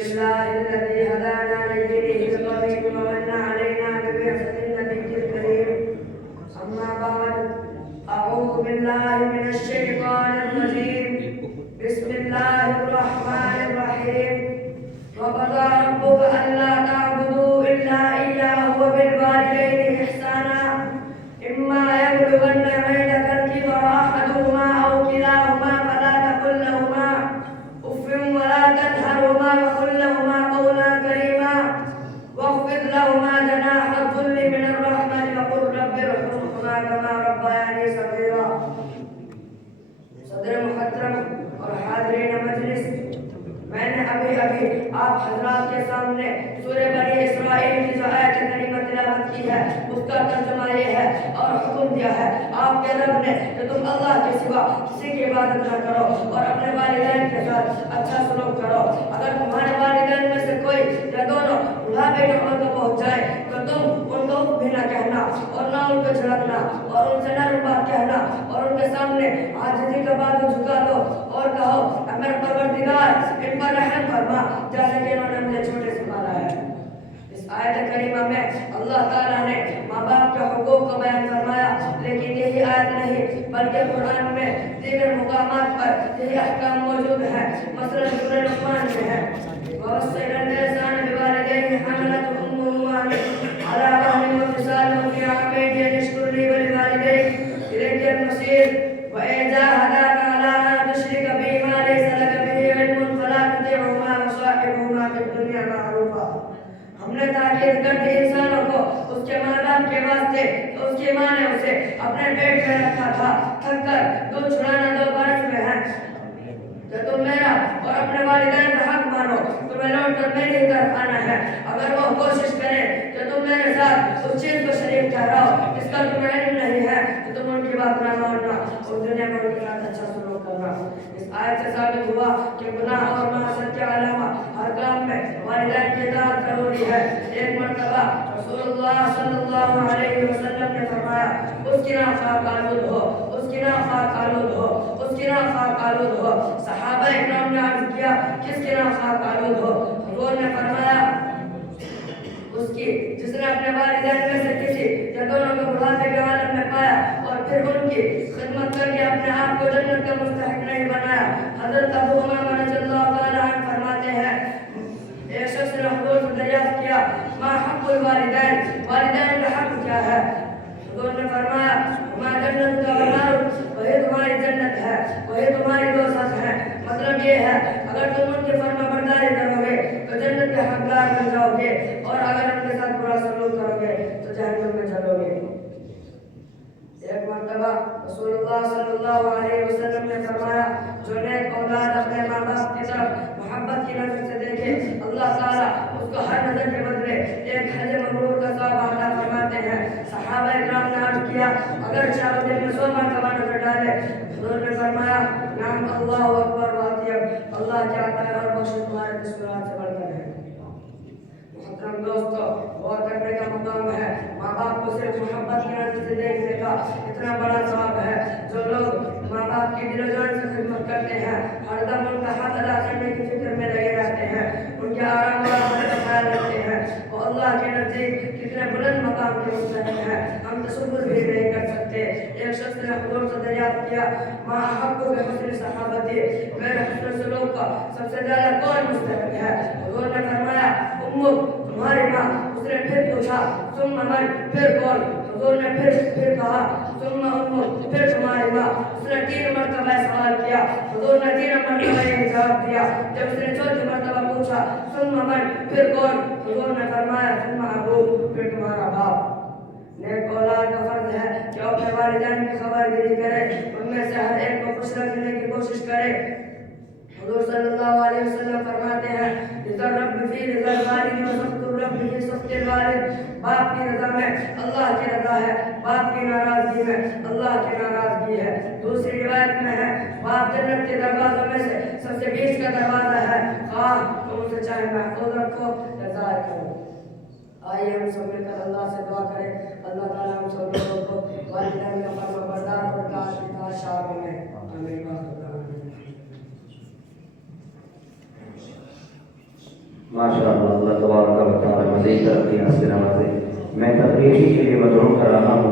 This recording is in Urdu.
لله الذي هدانا لدينه القويم ومن علينا ببعثة النبي الكريم. أما بعد، أعوذ بالله من الشيطان الرجيم. بسم الله الرحمن الرحيم. وقضى ربك ألا تعبدوا إلا إياه وبالوالدين إحسانا إما يبلغن عندك الكبر أحدهما أو كلاهما فلا تقل لهما أف ولا تنهرهما وقل لهما قولا كريما واخفض لهما جناح الذل من الرحمة وقل رب ارحمهما كما ربياني صغيرا. صدر محترم اور حاضرین مجلس، میں نے ابھی آپ حضرات کے سامنے سورہ بنی اسرائیل کی جو آیت کریمہ تلاوت کی ہے اس کا ترجمہ یہ ہے اور حکم دیا ہے آپ کے رب نے کہ تم اللہ کے سوا کسی کی عبادت نہ کرو اور اپنے والدین کے ساتھ اچھا سلوک کرو. اگر تمہارے والدین میں سے کوئی یا دونوں بڑھاپے کی عمر کو پہنچ جائے تو تم ان کو بھی نہ کہنا اور نہ ان کو جھڑکنا اور ان سے نرم بات کہنا اور ان کے سامنے عاجزی کا بات جھکا دو اور کہو اے میرے پروردگار ان پر رحم فرما جیسے کہ انہوں نے مجھے چھوٹے سے پالا ہے. اس آیت کریمہ میں اللہ تعالیٰ نے ماں باپ کے حقوق کو بیان فرمایا، لیکن یہی آیت نہیں بلکہ قرآن میں دیگر مقامات پر یہی احکام موجود ہیں. مثلا سورہ لقمان میں ہے وَوَصَّيْنَا الْإِنسَانَ بِوَالِدَيْهِ حَمَلَتْهُ أُمُّهُ عَلَى وَهْنٍ وَفِصَالُهُ فِي عَامَيْنِ أَنِ اشْكُرْ لِي وَلِوَالِدَيْكَ إِلَيَّ الْمَصِيرُ وَإِن جَاهَدَاكَ عَلَىٰ أَن تُشْرِكَ بِي مَا لَيْسَ لَكَ بِهِ عِلْمٌ فَلَا تُطِعْهُمَا وَصَاحِبْهُمَا فِي الدُّنْيَا مَعْرُوفًا. ہم نے تاکید کر دی انسانوں کو اس کے ماں باپ کے واسطے تو اس کی ماں نے اسے اپنے پیٹ میں رکھا تھا. تھک کر دودھ چھڑانا 2 برس میں ہے کہ تم میرا اور اپنے والدین کا حق مانو، تمہیں لوٹ کر میری ہی طرف آنا ہے. اگر وہ کوشش کرے کہ تم میرے ساتھ اس چیز کو شریک ٹھہراؤ جس کا تمہیں علم نہیں ہے تو تم ان کی بات نہ ماننا اور دنیا میں ان کے ساتھ اچھا سلوک کرنا. اس آیت سے ثابت ہوا کہ گناہ اور معصیت کے علاوہ ہر کام میں والدین کی اطاعت ضروری ہے. ایک مرتبہ رسول اللہ صلی اللہ علیہ وسلم نے فرمایا اس کی ناخواہ آلود ہو، اس کی ناخواہ آلود ہو، اس کی ناخواہ آلود ہو. صحابہ اکرام نے عرض کیا کس کی ناخواہ آلود ہو؟ حضور نے فرمایا اس کی جس نے اپنے والدین میں سے کسی یا دونوں کو بڑھاپے کے عالم میں پایا اور پھر ان کی خدمت کر کے اپنے آپ کو جنت کا مستحق نہیں بنایا. حضرت ابو امامہ رضی اللہ تعالیٰ عنہ فرماتے ہیں ایک شخص نے حضور سے دریافت کیا ما حق الوالدین، والدین کا حق کیا ہے؟ حضور نے فرمایا ما جنت کا ونار، وہی تمہاری جنت ہے وہی تمہاری دوزخ ہے. مطلب یہ ہے اگر تم ان کی فرما برداری کرو گے تو جنت کے حقدار بن جاؤ گے اور اگر ان کے ساتھ برا سلوک کرو گے تو جہنم میں چلو گے. ایک مرتبہ رسول اللہ صلی اللہ علیہ وسلم نے فرمایا جو نیک اولاد اپنے ماں باپ کی طرف محبت کی نظر سے دیکھے اللہ تعالیٰ اس کو ہر نظر کے بدلے ایک حج مبرور کا ثواب عطا فرماتے ہیں. صحابہ اکرام نے عرض کیا اگر چاہو دن میں 100 مرتبہ نظر ڈالے. حضور نے فرمایا نعم اللہ اکبر واطیب، اللہ کیا ہے اور بخش تمہارے تسبیحات سے بڑھ کر ہے. محترم دوستو، غور کرنے کا مقام ہے ماں باپ کو صرف محبت کی نظر سے دیکھنے کا اتنا بڑا ثواب ہے. جو لوگ ماں باپ کی دل و جان سے خدمت کرتے ہیں، ہر دم ان کا حق ادا کرنے کی فکر میں لگے رہتے ہیں، ان کے آرام و راحت کا خیال رکھتے ہیں، وہ اللہ کے نزدیک کتنے بلند مقام کے مستحق ہیں ہم تصور بھی نہیں کر سکتے. ایک شخص نے حضور سے دریافت کیا ما احق بحسن صحابتی، میرے حسن سلوک کا سب سے زیادہ کون مستحق ہے؟ حضور نے فرمایا امک، تمہاری ماں. اس نے پھر پوچھا ثم من، پھر کون؟ حضور نے پھر کہا ثم امک، پھر تمہاری ماں. اس نے 3 مرتبہ سوال کیا. حضور نے 3 مرتبہ یہ جواب دیا. جب اس نے 4تھی مرتبہ پوچھا ثم من، پھر کون؟ حضور نے فرمایا ثم ابوک، پھر تمہارا باپ. نیک اولاد کا فرض ہے کہ اپنے والدین کی خبرگیری کرے، ان میں سے ہر ایک کو خوش رکھنے کی کوشش کرے. حضور صلی اللہ علیہ وسلم فرماتے ہیں رضا رب فی رضا الوالد و سخط الرب فی سخط الوالد. باپ کی رضا میں اللہ کی رضا ہے، باپ کی ناراضگی میں اللہ کی ناراضگی ہے. دوسری روایت میں ہے باپ جنت کے دروازوں میں سے سب سے بیچ کا دروازہ ہے، خواہ تم اسے چاہے محفوظ رکھو یا ظاہر کرو. آئیے ہم سب مل کر اللہ سے دعا کریں اللہ تعالیٰ ہم سب لوگوں کو والدین کا فرما بردار اور اطاعت شامل ہے. آمین. ماشاءاللہ اللہ تبارک و تعالی مزید ترقی حاصل نوازے. میں تقریر کے لیے مدعو کر رہا ہوں